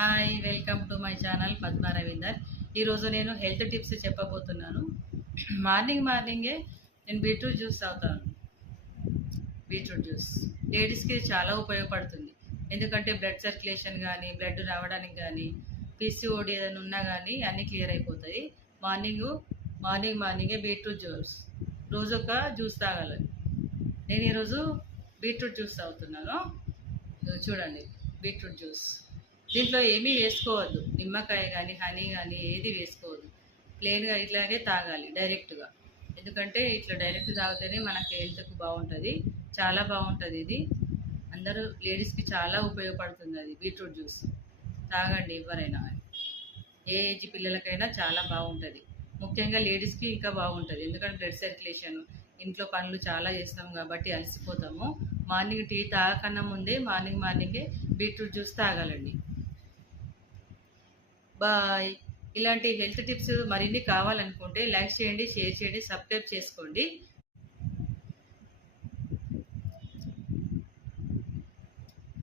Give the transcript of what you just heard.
Hi welcome to my channel Padma Ravinder. ఈరోజు నేను health tips చెప్పబోతున్నాను. మార్నింగే నేను బీట్రూట్ జ్యూస్ తాగుతాను. బీట్రూట్ జ్యూస్ లేడీస్కి చాలా ఉపయోగపడుతుంది. ఎందుకంటే బ్లడ్ సర్క్యులేషన్ కానీ, బ్లడ్ రావడానికి కానీ, పీసీఓడి ఏదైనా ఉన్నా కానీ అన్నీ క్లియర్ అయిపోతాయి. మార్నింగే బీట్రూట్ జ్యూస్ రోజు ఒక జ్యూస్ తాగాలి. నేను ఈరోజు బీట్రూట్ జ్యూస్ తాగుతున్నాను. చూడండి, బీట్రూట్ జ్యూస్ దీంట్లో ఏమీ వేసుకోవద్దు. నిమ్మకాయ కానీ హనీ కానీ ఏది వేసుకోవద్దు. ప్లెయిన్గా ఇట్లాగే తాగాలి డైరెక్ట్గా. ఎందుకంటే ఇట్లా డైరెక్ట్ తాగితేనే మనకి హెల్త్కు బాగుంటుంది. చాలా బాగుంటుంది ఇది. అందరూ లేడీస్కి చాలా ఉపయోగపడుతుంది అది బీట్రూట్ జ్యూస్. తాగండి ఎవరైనా, ఏ ఏజ్ పిల్లలకైనా చాలా బాగుంటుంది. ముఖ్యంగా లేడీస్కి ఇంకా బాగుంటుంది. ఎందుకంటే బ్లడ్ సర్క్యులేషన్, ఇంట్లో పనులు చాలా చేస్తాం కాబట్టి అలసిపోతాము. మార్నింగ్ టీ తాగకన్నా ముందే మార్నింగే బీట్రూట్ జ్యూస్ తాగాలండి. బాయ్. ఇలాంటి హెల్త్ టిప్స్ మరిన్ని కావాలనుకుంటే లైక్ చేయండి, షేర్ చేయండి, సబ్స్క్రైబ్ చేసుకోండి.